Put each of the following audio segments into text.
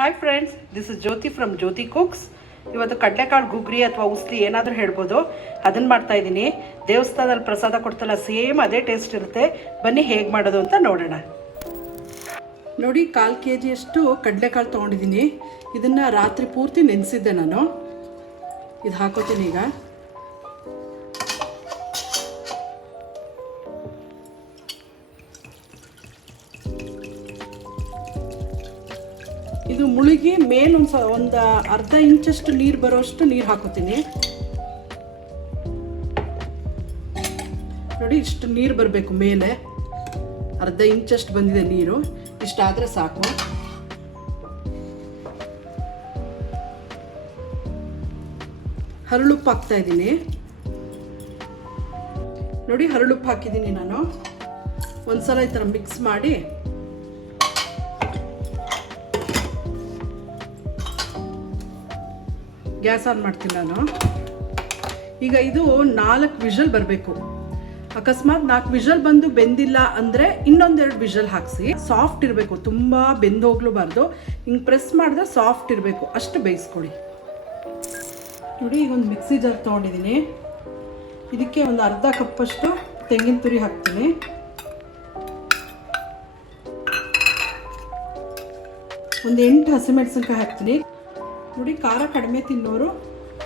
Hi friends, this is Jyoti from Jyoti cooks. ಇವತ್ತು ಕಡಲೆಕಾಳು ಗುಗ್ರಿ ಅಥವಾ ಉಸ್ಲಿ ಏನಾದರೂ ಹೇಳ್ಬೋದು, ಅದನ್ನು ಮಾಡ್ತಾಯಿದ್ದೀನಿ. ದೇವಸ್ಥಾನದಲ್ಲಿ ಪ್ರಸಾದ ಕೊಡ್ತಲ್ಲ, ಸೇಮ್ ಅದೇ ಟೇಸ್ಟ್ ಇರುತ್ತೆ. ಬನ್ನಿ ಹೇಗೆ ಮಾಡೋದು ಅಂತ ನೋಡೋಣ. ನೋಡಿ, 1/4 kg ಕಡಲೆಕಾಳು ತೊಗೊಂಡಿದ್ದೀನಿ. ಇದನ್ನು ರಾತ್ರಿ ಪೂರ್ತಿ ನೆನೆಸಿದ್ದೆ ನಾನು. ಇದು ಹಾಕೋತೀನಿ ಈಗ. ಇದು ಮುಳುಗಿ ಮೇಲೆ ಒಂದು ಅರ್ಧ ಇಂಚಷ್ಟು ನೀರು ಬರೋಷ್ಟು ನೀರು ಹಾಕೋತೀನಿ. ನೋಡಿ, ಇಷ್ಟು ನೀರು ಬರಬೇಕು ಮೇಲೆ. ಅರ್ಧ ಇಂಚಷ್ಟು ಬಂದಿದೆ ನೀರು. ಇಷ್ಟಾದರೆ ಸಾಕು. ಹರಳುಪ್ಪು ಹಾಕ್ತಾ ಇದ್ದೀನಿ. ನೋಡಿ, ಹರಳುಪ್ಪು ಹಾಕಿದ್ದೀನಿ ನಾನು. ಒಂದ್ಸಲ ಈ ಥರ ಮಿಕ್ಸ್ ಮಾಡಿ ಗ್ಯಾಸ್ ಆನ್ ಮಾಡ್ತೀನಿ ನಾನು. ಈಗ ಇದು 4 ವಿಷಲ್ ಬರಬೇಕು. ಅಕಸ್ಮಾತ್ 4 ವಿಷಲ್ ಬಂದು ಬೆಂದಿಲ್ಲ ಅಂದರೆ ಇನ್ನೊಂದೆರಡು ವಿಷಲ್ ಹಾಕಿಸಿ. ಸಾಫ್ಟ್ ಇರಬೇಕು, ತುಂಬ ಬೆಂದೋಗ್ಲೂಬಾರ್ದು. ಹಿಂಗೆ ಪ್ರೆಸ್ ಮಾಡಿದ್ರೆ ಸಾಫ್ಟ್ ಇರಬೇಕು, ಅಷ್ಟು ಬೇಯಿಸ್ಕೊಡಿ. ನೋಡಿ, ಈಗ ಒಂದು ಮಿಕ್ಸಿ ಜಾರ್ ತೊಗೊಂಡಿದ್ದೀನಿ. ಇದಕ್ಕೆ ಒಂದು ಅರ್ಧ ಕಪ್ಪಷ್ಟು ತೆಂಗಿನ ತುರಿ ಹಾಕ್ತೀನಿ. ಒಂದು 8 ಹಸಿಮೆಣಸಿನ್ಕಾಯಿ ಹಾಕ್ತೀನಿ. ನೋಡಿ, ಖಾರ ಕಡಿಮೆ ತಿನ್ನೋರು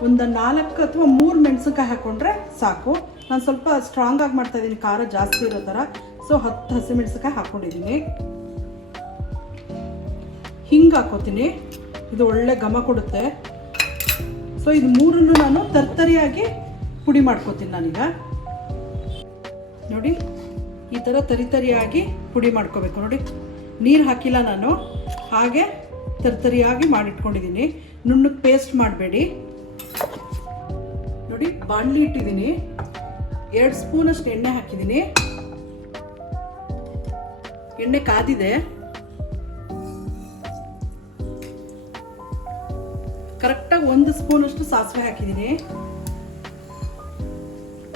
ಒಂದು 4 ಅಥವಾ 3 ಮೆಣಸಿನ್ಕಾಯಿ ಹಾಕ್ಕೊಂಡ್ರೆ ಸಾಕು. ನಾನು ಸ್ವಲ್ಪ ಸ್ಟ್ರಾಂಗ್ ಆಗಿ ಮಾಡ್ತಾಯಿದ್ದೀನಿ, ಖಾರ ಜಾಸ್ತಿ ಇರೋ ಥರ. ಸೊ 10 ಹಸಿಮೆಣಸಿನ್ಕಾಯಿ ಹಾಕ್ಕೊಂಡಿದ್ದೀನಿ. ಹಿಂಗೆ ಹಾಕೋತೀನಿ, ಇದು ಒಳ್ಳೆ ಘಮ ಕೊಡುತ್ತೆ. ಸೊ ಇದು 3 ನಾನು ತರ್ತರಿಯಾಗಿ ಪುಡಿ ಮಾಡ್ಕೋತೀನಿ ನಾನೀಗ. ನೋಡಿ, ಈ ಥರ ತರಿಯಾಗಿ ಪುಡಿ ಮಾಡ್ಕೋಬೇಕು. ನೋಡಿ, ನೀರು ಹಾಕಿಲ್ಲ ನಾನು, ಹಾಗೆ ತರ್ತರಿಯಾಗಿ ಮಾಡಿಟ್ಕೊಂಡಿದ್ದೀನಿ. ನುಣ್ಣಗೆ ಪೇಸ್ಟ್ ಮಾಡಬೇಡಿ. ನೋಡಿ, ಬಾಣಲಿ ಇಟ್ಟಿದ್ದೀನಿ. 2 ಸ್ಪೂನಷ್ಟು ಎಣ್ಣೆ ಹಾಕಿದ್ದೀನಿ. ಎಣ್ಣೆ ಕಾದಿದೆ. ಕರೆಕ್ಟಾಗಿ 1 ಸ್ಪೂನಷ್ಟು ಸಾಸಿವೆ ಹಾಕಿದ್ದೀನಿ.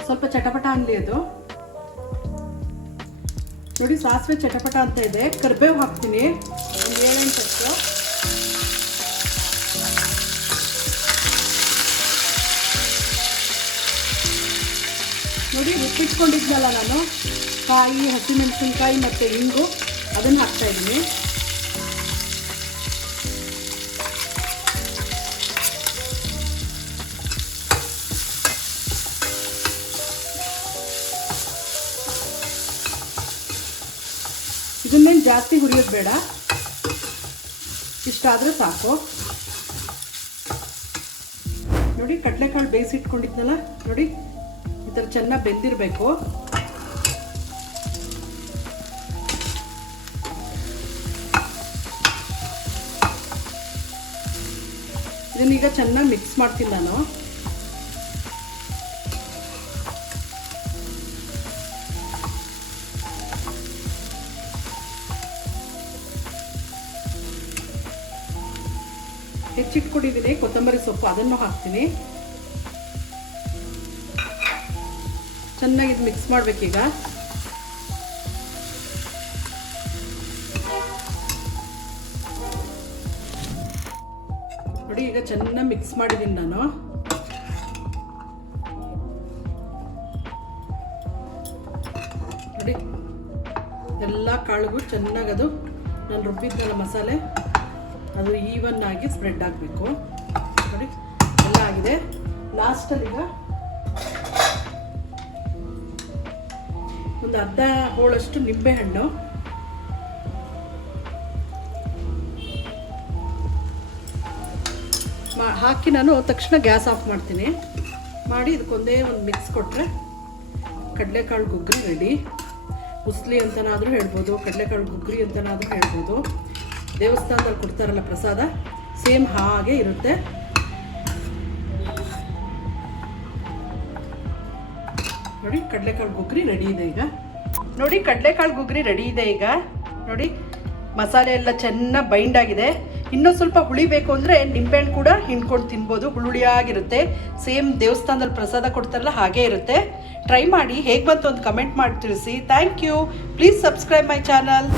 ಸ್ವಲ್ಪ ಚಟಪಟ ಅನ್ನಲಿ ಅದು. ನೋಡಿ, ಸಾಸಿವೆ ಚಟಪಟ ಅಂತ ಇದೆ. ಕರಿಬೇವು ಹಾಕ್ತೀನಿ, ಒಂದು 7-8 ಅಷ್ಟು. ನೋಡಿ, ಉಪ್ಪಿಟ್ಕೊಂಡಿದ್ನಲ್ಲ ನಾನು, ಕಾಯಿ, ಹಸಿಮೆಣಸಿನ್ಕಾಯಿ ಮತ್ತು ಇಂಗು, ಅದನ್ನು ಹಾಕ್ತಾಯಿದ್ದೀನಿ. ಇದನ್ನೇನು ಜಾಸ್ತಿ ಹುರಿಯೋದು ಬೇಡ, ಇಷ್ಟಾದರೆ ಸಾಕು. ನೋಡಿ, ಕಡಲೆಕಾಳು ಬೇಯಿಸಿಟ್ಕೊಂಡಿದ್ನಲ್ಲ, ನೋಡಿ ಈ ಥರ ಚೆನ್ನಾಗಿ ಬೆಂದಿರಬೇಕು. ಇದನ್ನೀಗ ಚೆನ್ನಾಗಿ ಮಿಕ್ಸ್ ಮಾಡ್ತೀನಿ ನಾನು. ಹೆಚ್ಚಿಟ್ಕೊಂಡಿದ್ದೀನಿ ಕೊತ್ತಂಬರಿ ಸೊಪ್ಪು, ಅದನ್ನು ಹಾಕ್ತೀನಿ. ಚೆನ್ನಾಗಿ ಇದು ಮಿಕ್ಸ್ ಮಾಡಬೇಕೀಗ. ನೋಡಿ, ಈಗ ಚೆನ್ನಾಗಿ ಮಿಕ್ಸ್ ಮಾಡಿದ್ದೀನಿ ನಾನು. ನೋಡಿ, ಎಲ್ಲ ಕಾಳಿಗೂ ಚೆನ್ನಾಗಿ ಅದು ನಾನು ರುಬ್ಬಿದ್ನಲ್ಲ ಮಸಾಲೆ, ಅದು ಈವನ್ ಆಗಿ ಸ್ಪ್ರೆಡ್ ಆಗಬೇಕು. ನೋಡಿ, ಎಲ್ಲ ಆಗಿದೆ. ಲಾಸ್ಟಲ್ಲಿ ಈಗ ಒಂದು ಅರ್ಧ ಹೋಳಷ್ಟು ನಿಂಬೆಹಣ್ಣು ಹಾಕಿ ನಾನು ತಕ್ಷಣ ಗ್ಯಾಸ್ ಆಫ್ ಮಾಡ್ತೀನಿ. ಮಾಡಿ ಇದಕ್ಕೊಂದೇ ಒಂದು ಮಿಕ್ಸ್ ಕೊಟ್ಟರೆ ಕಡಲೆಕಾಳು ಗುಗ್ರಿ ರೆಡಿ. ಉಸ್ಲಿ ಅಂತನಾದರೂ ಹೇಳ್ಬೋದು, ಕಡಲೆಕಾಳು ಗುಗ್ರಿ ಅಂತನಾದರೂ ಹೇಳ್ಬೋದು. ದೇವಸ್ಥಾನದಲ್ಲಿ ಕೊಡ್ತಾರಲ್ಲ ಪ್ರಸಾದ, ಸೇಮ್ ಹಾಗೆ ಇರುತ್ತೆ. ನೋಡಿ, ಕಡಲೆಕಾಳು ಗುಗ್ರಿ ರೆಡಿ ಇದೆ ಈಗ. ನೋಡಿ, ಕಡಲೆಕಾಳು ಗುಗ್ರಿ ರೆಡಿ ಇದೆ ಈಗ. ನೋಡಿ, ಮಸಾಲೆ ಎಲ್ಲ ಚೆನ್ನಾಗಿ ಬೈಂಡ್ ಆಗಿದೆ. ಇನ್ನೂ ಸ್ವಲ್ಪ ಹುಳಿ ಬೇಕು ಅಂದರೆ ನಿಂಬೆಹಣ್ಣು ಕೂಡ ಹಿಂಡ್ಕೊಂಡು ತಿನ್ಬೋದು, ಹುಳಿಯಾಗಿರುತ್ತೆ. ಸೇಮ್ ದೇವಸ್ಥಾನದಲ್ಲಿ ಪ್ರಸಾದ ಕೊಡ್ತಾರಲ್ಲ ಹಾಗೇ ಇರುತ್ತೆ. ಟ್ರೈ ಮಾಡಿ, ಹೇಗೆ ಬಂತು ಅಂತ ಕಮೆಂಟ್ ಮಾಡಿ ತಿಳಿಸಿ. Thank you. Please subscribe my channel.